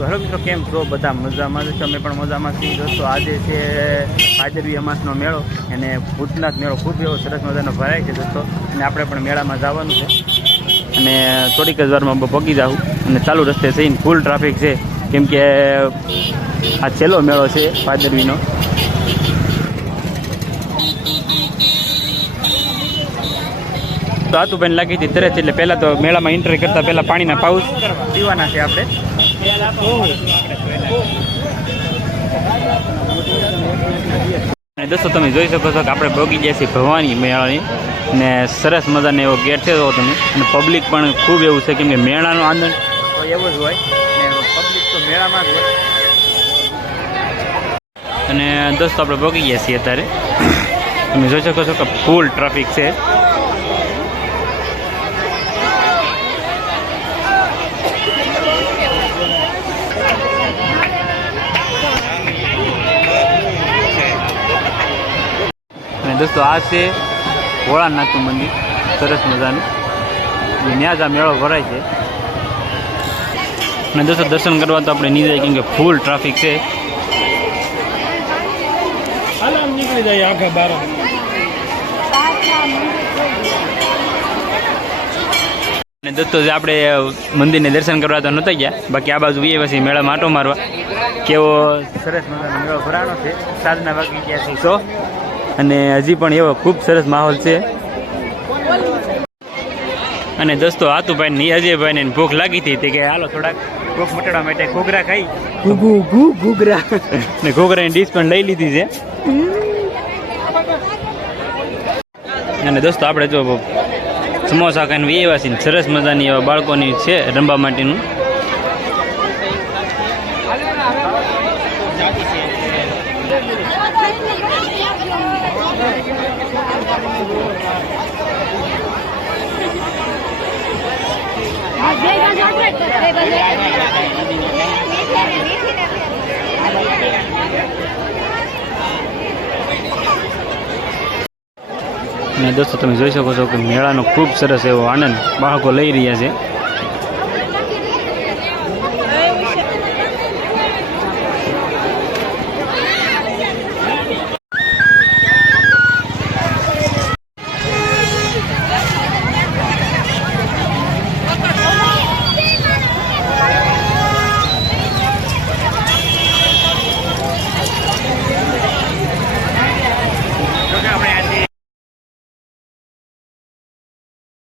તો હેલો મિત્રો, કેમ છો બધા? મજામાં જ છો? અમે પણ મજામાં છીએ દોસ્તો. આજે છે ભાદરવી અમાસનો મેળો અને ભૂતનાથ મેળો ખૂબ એવો સરસ મજાનો ભરાય છે દોસ્તો. અને આપણે પણ મેળામાં જવાનું છે અને થોડીક જ વારમાં પગી જાઉં અને ચાલુ રસ્તે થઈને ફૂલ ટ્રાફિક છે, કેમ કે આ છેલ્લો મેળો છે ભાદરવીનો. તો આતુભાઈને લાગી હતી તરત, એટલે પહેલાં તો મેળામાં એન્ટ્રી કરતાં પહેલાં પાણીના પાઉચ પીવાના છે આપણે. અને દોસ્તો તમે જોઈ શકો છો કે આપણે પહોંચી ગયા છીએ ભવાની મેળાની, ને સરસ મજાનો એવો ગેટ છે તો તમે, અને પબ્લિક પણ ખૂબ એવું છે, કેમ કે મેળાનો આનંદ તો એવો જ હોય ને પબ્લિક તો મેળામાં જ હોય. અને દોસ્તો આપણે પહોંચી ગયા છીએ અત્યારે, તમે જોઈ શકો છો કે ફૂલ ટ્રાફિક છે. દોસ્તો આ છે ભોળાનાથનું મંદિર, સરસ મજાનું, ત્યાં જ આ મેળો ભરાય છે. અને દોસ્તો દર્શન કરવા તો આપણે નહીં જાય, કેમ કે ફૂલ ટ્રાફિક છે. નીકળી જાય આખા બાર. અને દોસ્તો જે આપણે મંદિરને દર્શન કરવા તો નહોતા ગયા, બાકી આ બાજુ એ પછી મેળામાં આંટો મારવા. કેવો સરસ મજાનો મેળો ભરાનો છે. સાંજના વાગી ગયા છે 100, અને હજી પણ એવો ખૂબ સરસ માહોલ છે. અને દોસ્તો આતુભાઈ ને અજયભાઈને ભૂખ લાગી હતી, તે કે હાલો થોડાક ભૂખ મટાડવા માટે ઘૂઘરા ખાઈ. ઘૂઘરા ને ઘૂઘરાની ડીશ પણ લઈ લીધી છે. અને દોસ્તો આપણે જો સમોસા ખાઈને એવા છે, સરસ મજાની એવા બાળકોની છે રમવા માટેનું. અને દોસ્તો તમે જોઈ શકો છો કે મેળાનો ખૂબ સરસ એવો આનંદ બાળકો લઈ રહ્યા છે.